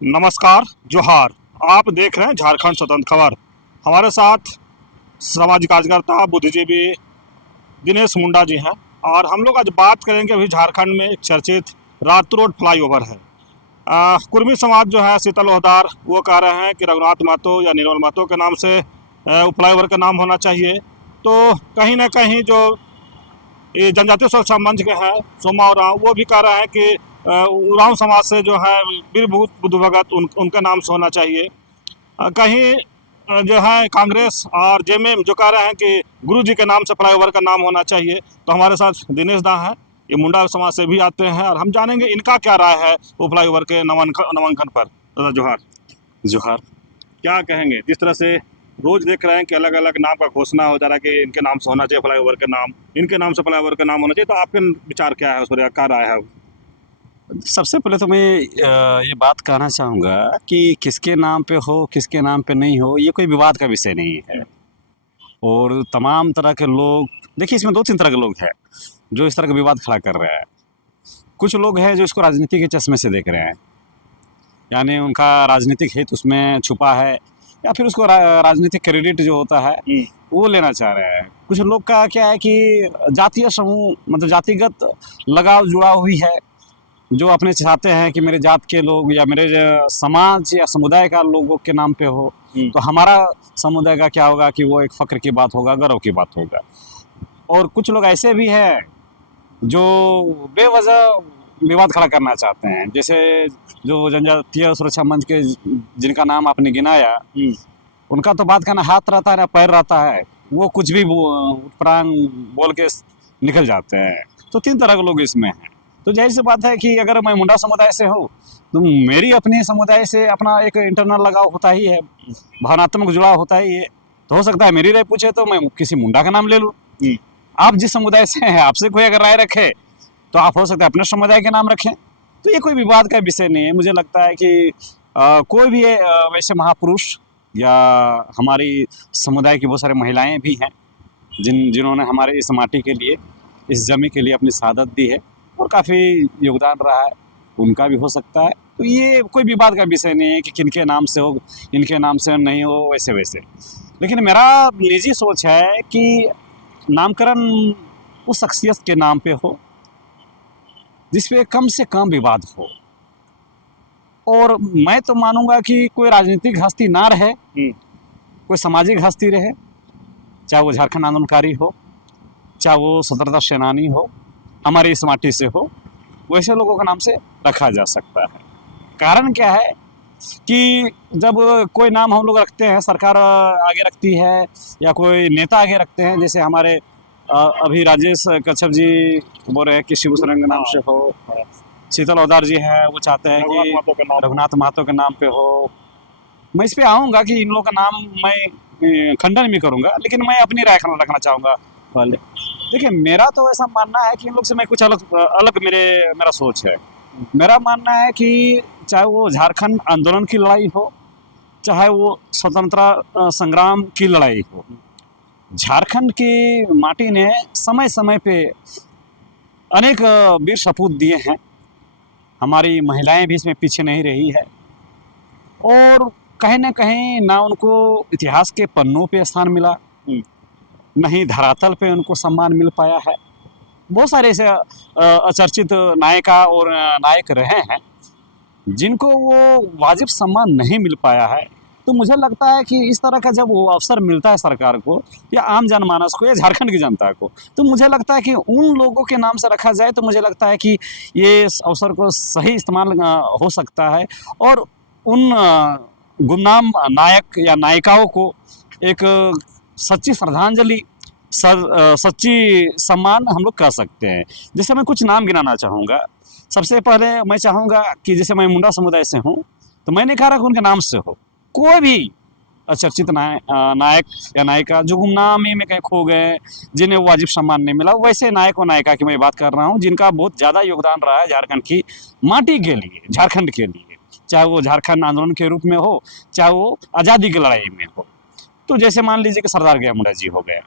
नमस्कार, जोहार। आप देख रहे हैं झारखंड स्वतंत्र खबर। हमारे साथ सामाजिक कार्यकर्ता बुद्धिजीवी दिनेश मुंडा जी हैं और हम लोग आज बात करेंगे। अभी झारखंड में एक चर्चित रात रोड फ्लाईओवर है। कुर्मी समाज जो है शीतल लोहदार वो कह रहे हैं कि रघुनाथ महतो या निर्मल महतो के नाम से फ्लाईओवर का नाम होना चाहिए। तो कहीं ना कहीं जो ये जनजातीय सुरक्षा मंच के हैं सोमा उरांव, वो भी कह रहे हैं कि उरांव समाज से जो है वीर बुद्ध भगत उनके नाम से होना चाहिए। कहीं जो है कांग्रेस और जेएमएम जो कह रहे हैं कि गुरु जी के नाम से फ्लाईओवर का नाम होना चाहिए। तो हमारे साथ दिनेश दा हैं, ये मुंडा समाज से भी आते हैं और हम जानेंगे इनका क्या राय है वो फ्लाईओवर के नामांकन पर। दादा जोहार। जोहार। क्या कहेंगे, जिस तरह से रोज देख रहे हैं कि अलग अलग नाम का घोषणा हो जा रहा है कि इनके नाम से होना चाहिए फ्लाईओवर का नाम, इनके नाम से फ्लाईओवर का नाम होना चाहिए, तो आपके विचार क्या है उस पर, क्या राय है? सबसे पहले तो मैं ये बात कहना चाहूँगा कि किसके नाम पे हो किसके नाम पे नहीं हो ये कोई विवाद का विषय नहीं है। और तमाम तरह के लोग, देखिए इसमें दो तीन तरह के लोग हैं जो इस तरह का विवाद खड़ा कर रहे हैं। कुछ लोग हैं जो इसको राजनीति के चश्मे से देख रहे हैं, यानी उनका राजनीतिक हित उसमें छुपा है या फिर उसको राजनीतिक क्रेडिट जो होता है वो लेना चाह रहे हैं। कुछ लोग का क्या है कि जातीय समूह मतलब जातिगत लगाव जुड़ा हुई है, जो अपने चाहते हैं कि मेरे जात के लोग या मेरे समाज या समुदाय का लोगों के नाम पे हो, तो हमारा समुदाय का क्या होगा कि वो एक फ़ख्र की बात होगा, गर्व की बात होगा। और कुछ लोग ऐसे भी हैं जो बेवजह विवाद खड़ा करना चाहते हैं, जैसे जो जनजातीय सुरक्षा मंच के जिनका नाम आपने गिनाया, उनका तो बात का ना हाथ रहता है ना पैर रहता है, वो कुछ भी प्राण बोल के निकल जाते हैं। तो तीन तरह के लोग इसमें हैं। तो जाहिर सी बात है कि अगर मैं मुंडा समुदाय से हूँ तो मेरी अपने समुदाय से अपना एक इंटरनल लगाव होता ही है, भावनात्मक जुड़ाव होता ही है। तो हो सकता है मेरी राय पूछे तो मैं किसी मुंडा का नाम ले लूँ। आप जिस समुदाय से हैं, आपसे कोई अगर राय रखे तो आप हो सकता है अपने समुदाय के नाम रखें। तो ये कोई विवाद का विषय नहीं है। मुझे लगता है कि कोई भी वैसे महापुरुष या हमारी समुदाय की बहुत सारी महिलाएं भी हैं जिन्होंने हमारे इस माटी के लिए, इस जमी के लिए अपनी शहादत दी है और काफ़ी योगदान रहा है, उनका भी हो सकता है। तो ये कोई विवाद का विषय नहीं है कि किनके नाम से हो इनके नाम से नहीं हो वैसे वैसे। लेकिन मेरा निजी सोच है कि नामकरण उस शख्सियत के नाम पे हो जिसपे कम से कम विवाद हो। और मैं तो मानूंगा कि कोई राजनीतिक हस्ती ना रहे, कोई सामाजिक हस्ती रहे, चाहे वो झारखंड आंदोलनकारी हो, चाहे वो स्वतंत्रता सेनानी हो, हमारी इस माटी से हो, वैसे लोगों के नाम से रखा जा सकता है। कारण क्या है कि जब कोई नाम हम लोग रखते हैं, सरकार आगे रखती है या कोई नेता आगे रखते हैं, जैसे हमारे अभी राजेश कच्छप जी बोल रहे हैं कि शिबू सोरेन के नाम से हो, शीतल लोहदार जी हैं वो चाहते हैं कि रघुनाथ महतो के नाम पे हो। मैं इस पे आऊँगा कि इन लोगों का नाम मैं खंडन भी करूँगा, लेकिन मैं अपनी राय रखना चाहूँगा पहले। देखिए मेरा तो ऐसा मानना है कि इन लोग से मैं कुछ अलग अलग मेरा सोच है। मेरा मानना है कि चाहे वो झारखंड आंदोलन की लड़ाई हो, चाहे वो स्वतंत्रता संग्राम की लड़ाई हो, झारखंड की माटी ने समय समय पे अनेक वीर सपूत दिए हैं। हमारी महिलाएं भी इसमें पीछे नहीं रही है और कहीं ना कहीं ना उनको इतिहास के पन्नों पे स्थान मिला, नहीं धरातल पे उनको सम्मान मिल पाया है। बहुत सारे ऐसे अचर्चित नायिका और नायक रहे हैं जिनको वो वाजिब सम्मान नहीं मिल पाया है। तो मुझे लगता है कि इस तरह का जब वो अवसर मिलता है सरकार को या आम जनमानस को या झारखंड की जनता को, तो मुझे लगता है कि उन लोगों के नाम से रखा जाए तो मुझे लगता है कि ये अवसर को सही इस्तेमाल हो सकता है और उन गुमनाम नायक या नायिकाओं को एक सच्ची श्रद्धांजलि, सच्ची सम्मान हम लोग कर सकते हैं। जैसे मैं कुछ नाम गिनाना चाहूँगा। सबसे पहले मैं चाहूँगा कि जैसे मैं मुंडा समुदाय से हूँ तो मैंने कहा रखा उनके नाम से हो कोई भी अचर्चित नायक या नायिका जो गुमनामी में कहीं खो गए, जिन्हें वाजिब सम्मान नहीं मिला, वैसे नायक और नायिका की मैं बात कर रहा हूँ जिनका बहुत ज़्यादा योगदान रहा है झारखंड की माटी के लिए, झारखंड के लिए, चाहे वो झारखंड आंदोलन के रूप में हो, चाहे वो आज़ादी की लड़ाई में हो। तो जैसे मान लीजिए कि सरदार गया मुंडा जी हो गया,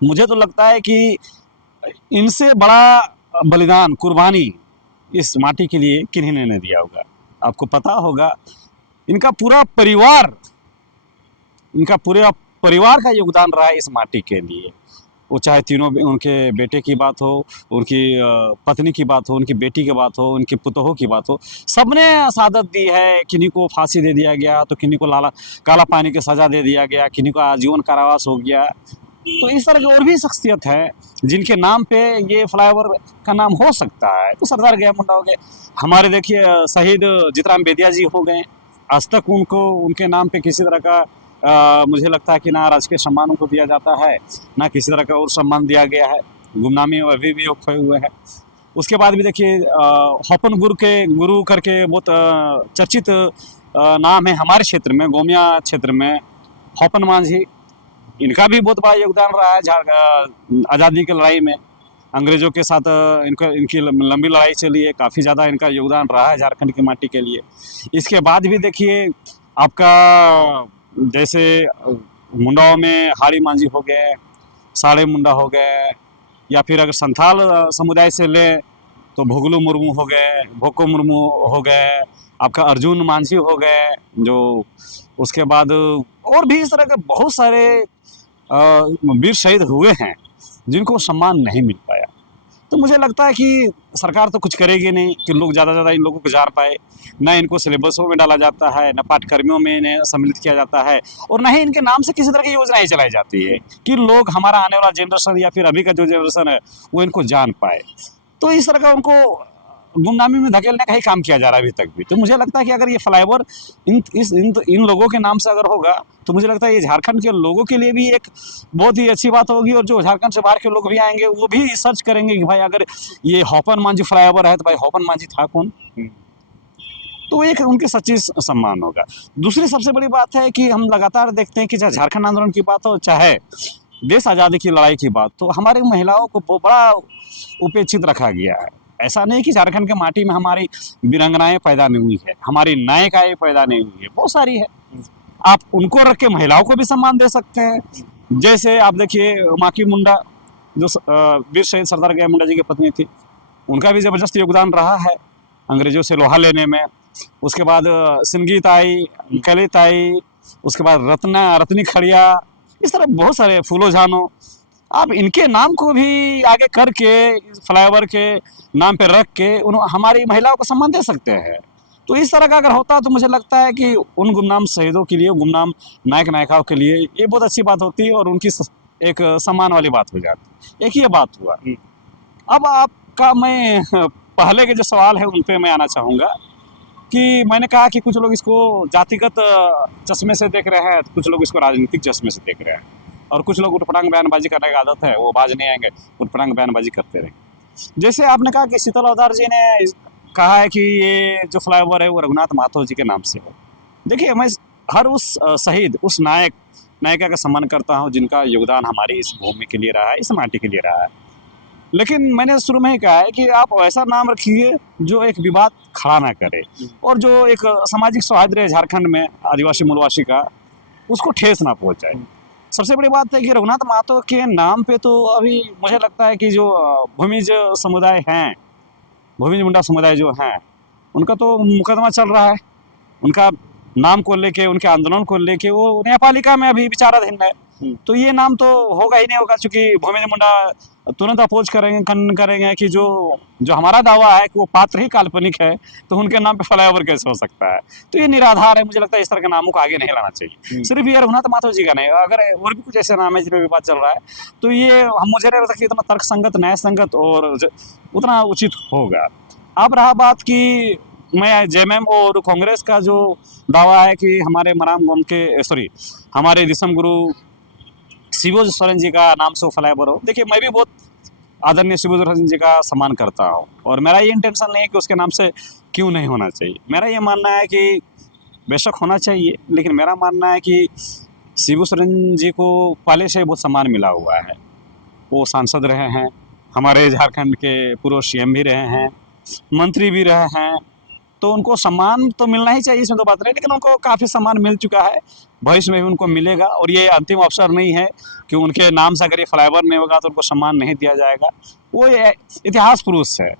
मुझे तो लगता है कि इनसे बड़ा बलिदान, कुर्बानी इस माटी के लिए किन्हीं ने नहीं दिया होगा। आपको पता होगा, इनका पूरा परिवार का योगदान रहा है इस माटी के लिए। वो चाहे तीनों उनके बेटे की बात हो, उनकी पत्नी की बात हो, उनकी बेटी की बात हो, उनकी पुतोहू की बात हो, सबने शहादत दी है। किन्हीं को फांसी दे दिया गया, तो किन्हीं को काला पानी की सज़ा दे दिया गया, किन्हीं को आजीवन कारावास हो गया। तो इस तरह की और भी शख्सियत है जिनके नाम पे ये फ्लाईओवर का नाम हो सकता है। तो सरदार गया मुंडा हो गए, हमारे देखिए शहीद जीतराम बेदिया जी हो गए। आज तक उनके नाम पे किसी तरह का मुझे लगता है कि ना राजकीय सम्मान उनको दिया जाता है, ना किसी तरह का और सम्मान दिया गया है। गुमनामी अभी भी खोए हुए हैं। उसके बाद भी देखिए हॉपन गुरु करके बहुत चर्चित नाम है हमारे क्षेत्र में, गोमिया क्षेत्र में, हॉपन मांझी। इनका भी बहुत बड़ा योगदान रहा है आज़ादी की लड़ाई में। अंग्रेज़ों के साथ इनकी लंबी लड़ाई चली है, काफ़ी ज़्यादा इनका योगदान रहा है झारखंड की माटी के लिए। इसके बाद भी देखिए आपका जैसे मुंडाओं में हाड़ी मांझी हो गए, साड़े मुंडा हो गए, या फिर अगर संथाल समुदाय से लें तो भोगलू मुर्मू हो गए, भोको मुर्मू हो गए, आपका अर्जुन मांझी हो गए जो। उसके बाद और भी इस तरह के बहुत सारे वीर शहीद हुए हैं जिनको सम्मान नहीं मिल पाया। तो मुझे लगता है कि सरकार तो कुछ करेगी नहीं कि लोग ज़्यादा से ज़्यादा इन लोगों को जान पाए। ना इनको सिलेबसों में डाला जाता है, ना पाठ्यक्रमों में इन्हें सम्मिलित किया जाता है, और ना ही इनके नाम से किसी तरह की योजनाएं चलाई जाती है कि लोग, हमारा आने वाला जनरेशन या फिर अभी का जो जनरेशन है वो इनको जान पाए। तो इस तरह का उनको गुमनामी में धकेलने का ही काम किया जा रहा है अभी तक भी। तो मुझे लगता है कि अगर ये फ्लाईओवर इन लोगों के नाम से अगर होगा तो मुझे लगता है ये झारखंड के लोगों के लिए भी एक बहुत ही अच्छी बात होगी, और जो झारखंड से बाहर के लोग भी आएंगे वो भी सर्च करेंगे कि भाई अगर ये हॉपन मांझी फ्लाईओवर है तो भाई हॉपन मांझी था कौन। तो एक उनके सच्ची सम्मान होगा। दूसरी सबसे बड़ी बात है कि हम लगातार देखते हैं कि चाहे झारखंड आंदोलन की बात हो, चाहे देश आज़ादी की लड़ाई की बात, तो हमारी महिलाओं को बहुत बड़ा उपेक्षित रखा गया है। ऐसा नहीं कि झारखंड के माटी में हमारी वीरांगनाएं पैदा नहीं हुई है, हमारी नायिकाएं पैदा नहीं हुई है, बहुत सारी है। आप उनको रख के महिलाओं को भी सम्मान दे सकते हैं। जैसे आप देखिए माकी मुंडा जो वीर शहीद सरदार गया मुंडा जी की पत्नी थी, उनका भी ज़बरदस्त योगदान रहा है अंग्रेज़ों से लोहा लेने में। उसके बाद सिंगी ताई, कली ताई, उसके बाद रत्नी खड़िया, इस तरह बहुत सारे फूलो झानो। आप इनके नाम को भी आगे करके फ्लाईओवर के नाम पे रख के हमारी महिलाओं को सम्मान दे सकते हैं। तो इस तरह का अगर होता तो मुझे लगता है कि उन गुमनाम शहीदों के लिए, गुमनाम नायक नायिकाओं के लिए ये बहुत अच्छी बात होती है और उनकी एक सम्मान वाली बात हो जाती। एक ये बात हुआ। अब आपका मैं पहले के जो सवाल है उन पर मैं आना चाहूँगा कि मैंने कहा कि कुछ लोग इसको जातिगत चश्मे से देख रहे हैं, कुछ लोग इसको राजनीतिक चश्मे से देख रहे हैं, और कुछ लोग उठपटांग बयानबाजी करने की आदत है, वो बाज नहीं आएंगे, उठपटांग बयानबाजी करते रहेंगे। जैसे आपने कहा कि शीतल अवतार जी ने कहा है कि ये जो फ्लाईओवर है वो रघुनाथ महतो जी के नाम से हो। देखिए, मैं हर उस शहीद, उस नायिका का सम्मान करता हूँ जिनका योगदान हमारी इस भूमि के लिए रहा है, इस माटी के लिए रहा है। लेकिन मैंने शुरू में ही कहा है कि आप ऐसा नाम रखिए जो एक विवाद खड़ा ना करे, और जो एक सामाजिक सौहार्द रहे झारखंड में आदिवासी मूलवासी का, उसको ठेस ना पहुँचाए। सबसे बड़ी बात है कि रघुनाथ महतो के नाम पे तो अभी मुझे लगता है कि जो भूमिज समुदाय हैं, भूमिज मुंडा समुदाय जो हैं, उनका तो मुकदमा चल रहा है। उनका नाम को लेके, उनके आंदोलन को लेके वो न्यायपालिका में अभी विचाराधीन है। तो ये नाम तो होगा ही नहीं होगा, क्योंकि भूमिज मुंडा तुरंत अपोज करेंगे, खंडन करेंगे कि जो हमारा दावा है कि वो पात्र ही काल्पनिक है, तो उनके नाम पे फ्लाईओवर कैसे हो सकता है। तो ये निराधार है। मुझे लगता है इस तरह के नामों को आगे नहीं लाना चाहिए। सिर्फ ये रघुनाथ महतो जी का नहीं, अगर और भी कुछ ऐसे नाम है जिन पर विवाद चल रहा है, तो ये मुझे नहीं लगता कि इतना तर्कसंगत, न्याय संगत और उतना उचित होगा। अब रहा बात कि मैं जेएमएम और कांग्रेस का जो दावा है कि हमारे हमारे दिसम गुरु शिबू सोरेन जी का नाम से फ्लाईओवर हो। देखिए, मैं भी बहुत आदरणीय शिबू सोरेन जी का सम्मान करता हूँ, और मेरा ये इंटेंशन नहीं है कि उसके नाम से क्यों नहीं होना चाहिए। मेरा ये मानना है कि बेशक होना चाहिए, लेकिन मेरा मानना है कि शिबू सोरेन जी को पहले से बहुत सम्मान मिला हुआ है। वो सांसद रहे हैं, हमारे झारखंड के पूर्व सीएम भी रहे हैं, मंत्री भी रहे हैं, तो उनको सम्मान तो मिलना ही चाहिए, इसमें तो बात नहीं। लेकिन उनको काफ़ी सम्मान मिल चुका है, भविष्य में भी उनको मिलेगा, और ये अंतिम अवसर नहीं है कि उनके नाम से अगर ये फ्लाईओवर नहीं होगा तो उनको सम्मान नहीं दिया जाएगा। वो इतिहास पुरुष है।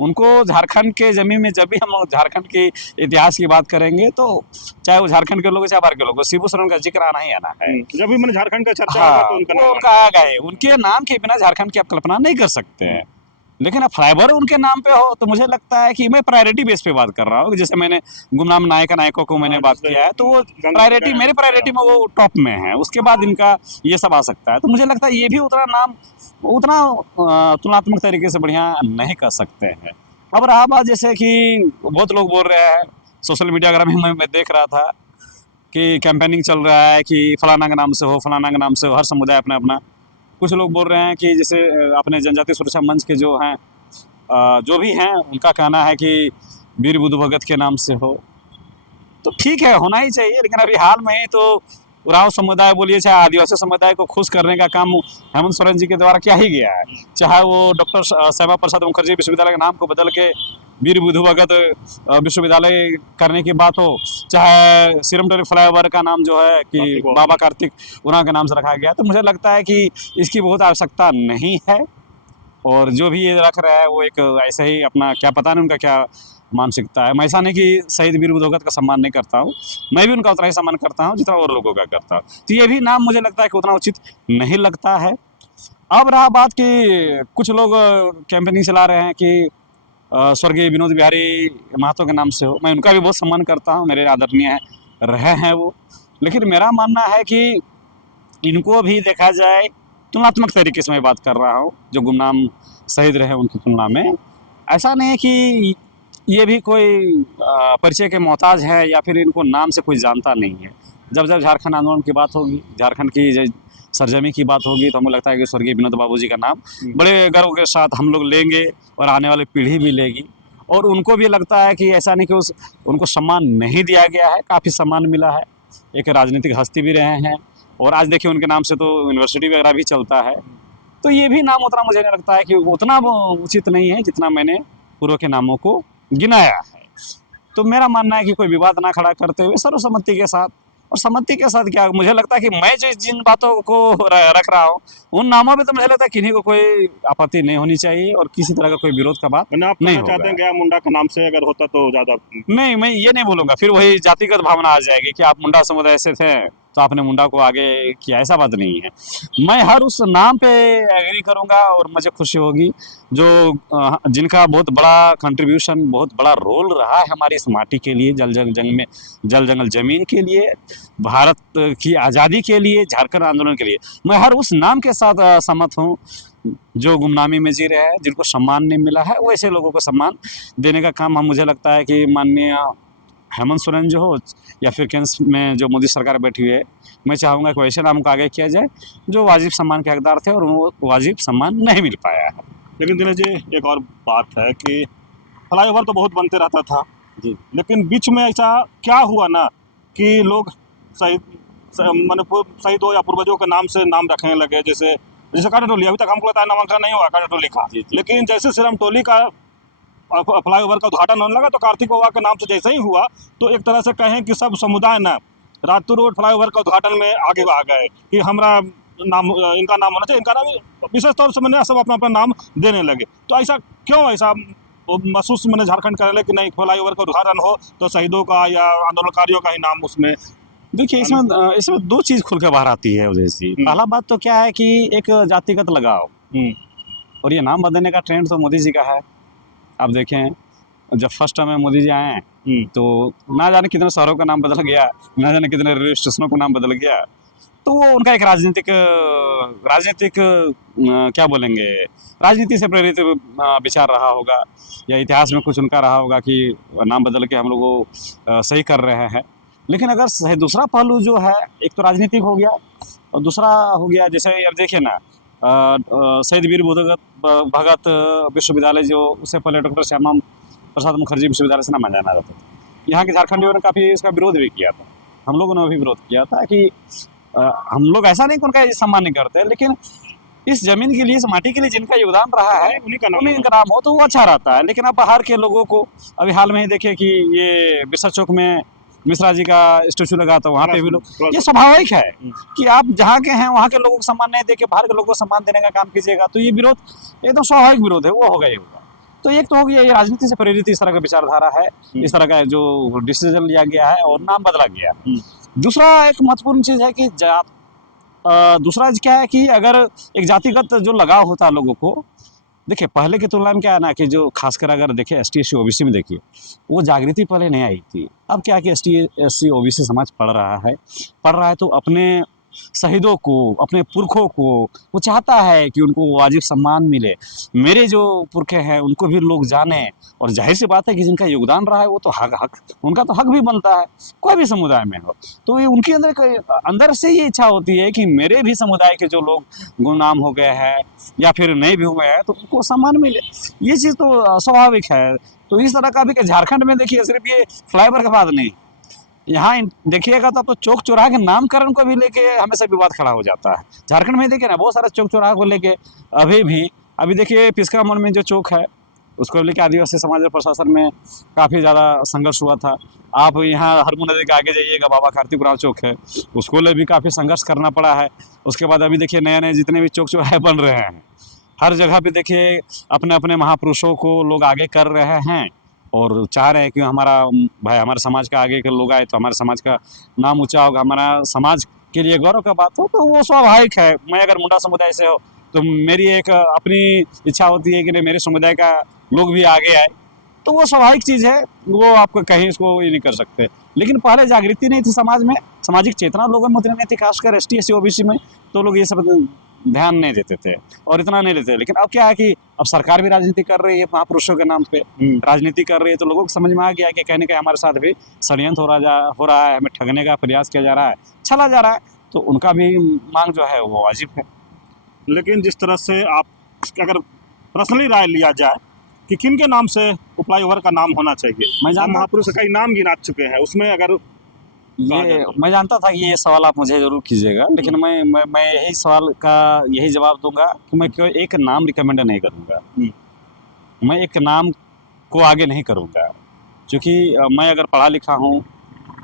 उनको झारखंड के ज़मीन में जब भी हम लोग झारखंड के इतिहास की बात करेंगे तो चाहे वो झारखंड के लोग हो चाहे बाहर के लोग हो, शिबू सोरेन का जिक्र आना ही आना है। जब भी मैंने झारखंड का चर्चा हाँ, होगा तो उनका वो नाम उनका आएगा ही। उनके नाम के बिना झारखंड की आप कल्पना नहीं कर सकते हैं। लेकिन अब फ्लाईओवर उनके नाम पे हो तो मुझे लगता है कि मैं प्रायोरिटी बेस पे बात कर रहा हूँ। जैसे मैंने गुमनाम नायकों को मैंने बात किया है तो वो प्रायोरिटी मेरे प्रायोरिटी में वो टॉप में है, उसके बाद इनका ये सब आ सकता है। तो मुझे लगता है ये भी उतना नाम उतना तुलनात्मक तरीके से बढ़िया नहीं कर सकते हैं। अब रहा बात जैसे कि बहुत लोग बोल रहे हैं सोशल मीडिया वगैरह में मैं देख रहा था कि कैंपेनिंग चल रहा है कि फलाना के नाम से हो, फलाना के नाम से हो, हर समुदाय अपना अपना। कुछ लोग बोल रहे हैं कि जैसे अपने जनजातीय सुरक्षा मंच के जो हैं जो भी हैं उनका कहना है कि वीर बुद्धू भगत के नाम से हो। तो ठीक है, होना ही चाहिए, लेकिन अभी हाल में ही तो उरांव समुदाय बोलिए चाहे आदिवासी समुदाय को खुश करने का काम हेमंत सोरेन जी के द्वारा किया ही गया है। चाहे वो डॉक्टर श्यामा प्रसाद मुखर्जी विश्वविद्यालय के नाम को बदल के वीर बुद्धू भगत विश्वविद्यालय करने की बात हो, चाहे सिरमटोली फ्लाईओवर का नाम जो है कि बाबा कार्तिक उरांव के नाम से रखा गया, तो मुझे लगता है कि इसकी बहुत आवश्यकता नहीं है। और जो भी ये रख रहा है वो एक ऐसे ही अपना क्या पता नहीं उनका क्या मानसिकता है। मैं ऐसा नहीं कि शहीद वीर बुद्धू भगत का सम्मान नहीं करता हूँ, मैं भी उनका उतना ही सम्मान करता हूँ जितना और लोगों का करता हूँ। तो ये भी नाम मुझे लगता है कि उतना उचित नहीं लगता है। अब रहा बात कि कुछ लोग कैंपेनिंग चला रहे हैं कि स्वर्गीय विनोद बिहारी महतो के नाम से हो। मैं उनका भी बहुत सम्मान करता हूँ, मेरे आदरणीय रहे हैं वो। लेकिन मेरा मानना है कि इनको भी देखा जाए तुलनात्मक तरीके से मैं बात कर रहा हूँ, जो गुमनाम शहीद रहे उनकी तुलना में। ऐसा नहीं है कि ये भी कोई परिचय के मोहताज है या फिर इनको नाम से कोई जानता नहीं है। जब जब झारखंड आंदोलन की बात होगी, झारखंड की सरजमी की बात होगी, तो हमें लगता है कि स्वर्गीय विनोद बाबू जी का नाम बड़े गर्व के साथ हम लोग लेंगे और आने वाली पीढ़ी भी लेगी। और उनको भी लगता है कि ऐसा नहीं कि उनको सम्मान नहीं दिया गया है, काफ़ी सम्मान मिला है। एक राजनीतिक हस्ती भी रहे हैं और आज देखिए उनके नाम से तो यूनिवर्सिटी वगैरह भी चलता है। तो ये भी नाम उतना मुझे नहीं लगता है कि उतना उचित नहीं है जितना मैंने पूर्व के नामों को गिनाया है। तो मेरा मानना है कि कोई विवाद ना खड़ा करते हुए सर्वसम्मति के साथ, और सम्मति के साथ क्या, मुझे लगता है कि मैं जो जिन बातों को रख रहा हूँ उन नामों में तो मुझे लगता है किन्हीं को कोई आपत्ति नहीं होनी चाहिए और किसी तरह का कोई विरोध का बात आप नहीं चाहते हैं गया मुंडा का नाम से अगर होता तो ज्यादा नहीं, मैं ये नहीं बोलूँगा, फिर वही जातिगत भावना आ जाएगी कि आप मुंडा समुदाय से थे तो आपने मुंडा को आगे किया, ऐसा बात नहीं है। मैं हर उस नाम पे एग्री करूँगा और मुझे खुशी होगी जो जिनका बहुत बड़ा कंट्रीब्यूशन, बहुत बड़ा रोल रहा है हमारी इस माटी के लिए, जल जंगल जमीन के लिए, भारत की आज़ादी के लिए, झारखंड आंदोलन के लिए। मैं हर उस नाम के साथ सहमत हूँ जो गुमनामी में जी रहे हैं, जिनको सम्मान नहीं मिला है, वैसे लोगों को सम्मान देने का काम हम मुझे लगता है कि माननीय हेमंत सोरेन जो हो या फिर केंद्र में जो मोदी सरकार बैठी हुई है, मैं चाहूँगा कि वैसे नाम को आगे किया जाए जो वाजिब सम्मान के हकदार थे और उनको वाजिब सम्मान नहीं मिल पाया है। लेकिन दिनेश जी एक और बात है कि फ्लाईओवर तो बहुत बनते रहता था जी, लेकिन बीच में ऐसा क्या हुआ ना कि लोग शहीदों या पूर्वजों के नाम से नाम रखने लगे। जैसे काटाटोली, अभी तक हमको लगता है नामांकन नहीं हुआ काटाटोली का, लेकिन जैसे सिरमटोली का फ्लाईओवर का उद्घाटन होने लगा तो कार्तिक बाबा के नाम से जैसे ही हुआ तो एक तरह से कहें कि सब समुदाय ना रातू रोड फ्लाईओवर का उद्घाटन में आगे आ गए कि हमारा नाम, इनका नाम होना चाहिए, इनका नाम विशेष तौर से मैंने सब अपना अपना नाम देने लगे। तो ऐसा क्यों, ऐसा महसूस मैंने झारखंड कर कि नहीं फ्लाईओवर का उद्घाटन हो तो शहीदों का या आंदोलनकारियों का ही नाम उसमें। देखिए इसमें दो चीज़ खुल के बाहर आती है उदय जी। पहला बात तो क्या है कि एक जातिगत लगाव, और ये नाम बदलने का ट्रेंड तो मोदी जी का है। आप देखें जब फर्स्ट टाइम में मोदी जी आए तो ना जाने कितने शहरों का नाम बदल गया, ना जाने कितने रेलवे स्टेशनों का नाम बदल गया। तो वो उनका एक राजनीतिक क्या बोलेंगे, राजनीति से प्रेरित विचार रहा होगा या इतिहास में कुछ उनका रहा होगा कि नाम बदल के हम लोग को सही कर रहे हैं। लेकिन अगर दूसरा पहलू जो है, एक तो राजनीतिक हो गया और दूसरा हो गया जैसे यार देखिए ना शहीद वीर बुद्धू भगत विश्वविद्यालय जो उससे पहले डॉक्टर श्यामा प्रसाद मुखर्जी विश्वविद्यालय से नाम जाना जाता था। यहाँ के झारखंडियों ने काफ़ी इसका विरोध भी किया था, हम लोगों ने भी विरोध किया था कि हम लोग ऐसा नहीं कि उनका सम्मान नहीं करते, लेकिन इस जमीन के लिए, इस माटी के लिए जिनका योगदान रहा है उन्हीं का नाम हो तो वो अच्छा रहता है। लेकिन अब बाहर के लोगों को, अभी हाल में ही देखिए कि ये बिरसा चौक में मिश्रा जी का स्टेचू लगा था, वहाँ पे भी लोग, ये स्वाभाविक है कि आप जहाँ के हैं वहाँ के लोगों को सम्मान नहीं देके बाहर के लोगों को सम्मान देने का काम कीजिएगा, तो ये विरोध एकदम स्वाभाविक विरोध है, वो होगा ही होगा। तो एक तो हो गया ये राजनीति से प्रेरित इस तरह का विचारधारा है, इस तरह का जो डिसीजन लिया गया है और नाम बदला गया। दूसरा एक महत्वपूर्ण चीज़ है कि दूसरा क्या है कि अगर एक जातिगत जो लगाव होता है लोगों को, देखिए पहले की तुलना में क्या है ना कि जो खासकर अगर देखिए एसटी एससी ओबीसी में देखिए वो जागृति पहले नहीं आई थी। अब क्या है कि एसटी एससी ओबीसी समाज पढ़ रहा है तो अपने शहीदों को, अपने पुरखों को वो चाहता है कि उनको वाजिब सम्मान मिले, मेरे जो पुरखे हैं उनको भी लोग जाने, और जाहिर सी बात है कि जिनका योगदान रहा है वो तो हक उनका तो हक भी बनता है, कोई भी समुदाय में हो। तो ये उनके अंदर से ये इच्छा होती है कि मेरे भी समुदाय के जो लोग गुमनाम हो गए हैं या फिर नहीं भी हुए हैं तो उनको सम्मान मिले। ये चीज़ तो स्वाभाविक है। तो इस तरह का भी झारखंड में देखिए सिर्फ ये फ्लाईओवर का बात नहीं, यहाँ देखिएगा तो अब तो चौक चौराहे के नामकरण को भी लेके हमेशा विवाद खड़ा हो जाता है। झारखंड में देखिए ना बहुत सारे चौक चौराहे को लेके अभी देखिए पिस्का मोड़ में जो चौक है उसको लेके आदिवासी समाज और प्रशासन में काफ़ी ज़्यादा संघर्ष हुआ था। आप यहाँ हरमू नदी के आगे जाइएगा, बाबा कार्तिकराव चौक है, उसको ले भी काफ़ी संघर्ष करना पड़ा है। उसके बाद अभी देखिए नए नए जितने भी चौक चौराहे बन रहे हैं, हर जगह पे देखिए अपने अपने महापुरुषों को लोग आगे कर रहे हैं और चाह रहे हैं कि हमारे समाज का आगे के लोग आए तो हमारे समाज का नाम ऊंचा होगा, हमारा समाज के लिए गौरव का बात हो, तो वो स्वाभाविक है। मैं अगर मुंडा समुदाय से हो तो मेरी एक अपनी इच्छा होती है कि नहीं मेरे समुदाय का लोग भी आगे आए, तो वो स्वाभाविक चीज़ है, वो आपको कहीं इसको ये नहीं कर सकते। लेकिन पहले जागृति नहीं थी समाज में, सामाजिक चेतना लोगों में उतनी नहीं थी, खासकर एसटी एससी ओबीसी में, तो लोग ये सब ध्यान नहीं देते थे और इतना नहीं लेते। लेकिन अब क्या है कि अब सरकार भी राजनीति कर रही है, महापुरुषों के नाम पे राजनीति कर रही है, तो लोगों को समझ में आ गया है कि कहीं ना कहीं हमारे साथ भी षड्यंत्र हो रहा है, हमें ठगने का प्रयास किया जा रहा है, छला जा रहा है, तो उनका भी मांग जो है वो वाजिब है। लेकिन जिस तरह से आप अगर पर्सनली राय लिया जाए कि किन के नाम से फ्लाईओवर का नाम होना चाहिए, मैं महापुरुष कई नाम गिना चुके हैं, उसमें अगर मैं जानता था कि ये सवाल आप मुझे ज़रूर कीजिएगा, लेकिन मैं यही सवाल का यही जवाब दूंगा कि मैं कोई एक नाम रिकमेंड नहीं करूंगा, मैं एक नाम को आगे नहीं करूंगा, क्योंकि मैं अगर पढ़ा लिखा हूं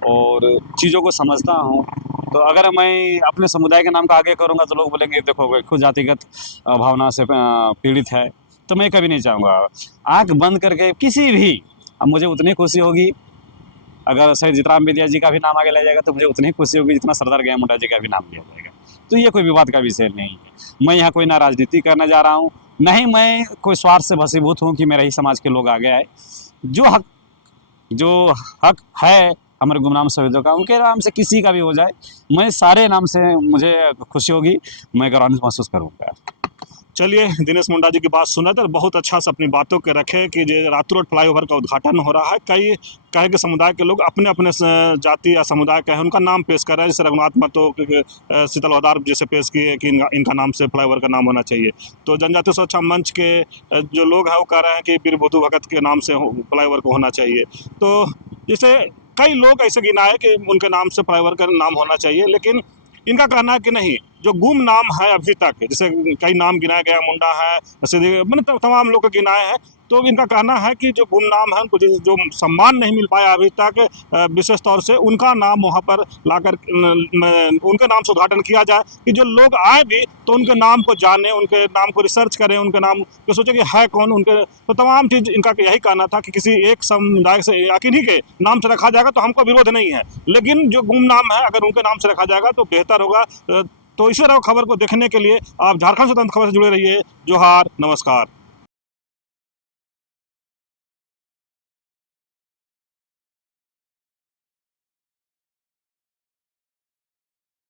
और चीज़ों को समझता हूं, तो अगर मैं अपने समुदाय के नाम का आगे करूंगा तो लोग बोलेंगे देखो खुद जातिगत भावना से पीड़ित है, तो मैं कभी नहीं चाहूँगा। आँख बंद करके किसी भी, अब मुझे उतनी खुशी होगी अगर शहीद जीतराम बेदिया जी का भी नाम आगे ले जाएगा तो मुझे उतनी खुशी होगी जितना सरदार गया मुंडा जी का भी नाम लिया जाएगा। तो ये कोई विवाद का विषय नहीं है। मैं यहाँ कोई ना राजनीति करने जा रहा हूँ, नहीं मैं कोई स्वार्थ से भसीभूत हूँ कि मेरे ही समाज के लोग आगे आए। जो हक है हमारे गुमनाम शहीदों का, उनके नाम से किसी का भी हो जाए, मैं सारे नाम से मुझे खुशी होगी, मैं गौरवान्वित महसूस करूँगा। चलिए, दिनेश मुंडा जी की बात सुना तो बहुत अच्छा से अपनी बातों के रखे कि जो रातों रोड फ्लाईओवर का उद्घाटन हो रहा है, कई कहे के समुदाय के लोग अपने अपने जाति या समुदाय के हैं उनका नाम पेश कर रहे हैं, जैसे रघुनाथ महतो शीतल वदार जैसे पेश किए कि इनका नाम से फ्लाईओवर का नाम होना चाहिए। तो जनजातीय सुरक्षा मंच के जो लोग हैं वो कह रहे हैं कि वीर बुद्धू भगत के नाम से फ्लाईओवर को होना चाहिए। तो जैसे कई लोग ऐसे गिनाए कि उनके नाम से फ्लाईओवर का नाम होना चाहिए, लेकिन इनका कहना है कि नहीं, जो गुम नाम है अभी तक, जैसे कई नाम गिनाया गया, मुंडा है, मैंने तमाम लोग तमाम लोग गिनाए हैं, तो इनका कहना है कि जो गुम नाम है उनको जो सम्मान नहीं मिल पाया अभी तक, विशेष तौर से उनका नाम वहाँ पर लाकर उनके नाम से उद्घाटन किया जाए कि जो लोग आए भी तो उनके नाम को जाने, उनके नाम को रिसर्च करें, उनके नाम को सोचे कि है कौन उनके। तो तमाम चीज़ इनका यही कहना था कि किसी एक समुदाय से या किन्हीं के नाम से रखा जाएगा तो हमको विरोध नहीं है, लेकिन जो गुम नाम है अगर उनके नाम से रखा जाएगा तो बेहतर होगा। तो इसी तरह खबर को देखने के लिए आप झारखंड स्वतंत्र खबर से जुड़े रहिए। जोहार, नमस्कार।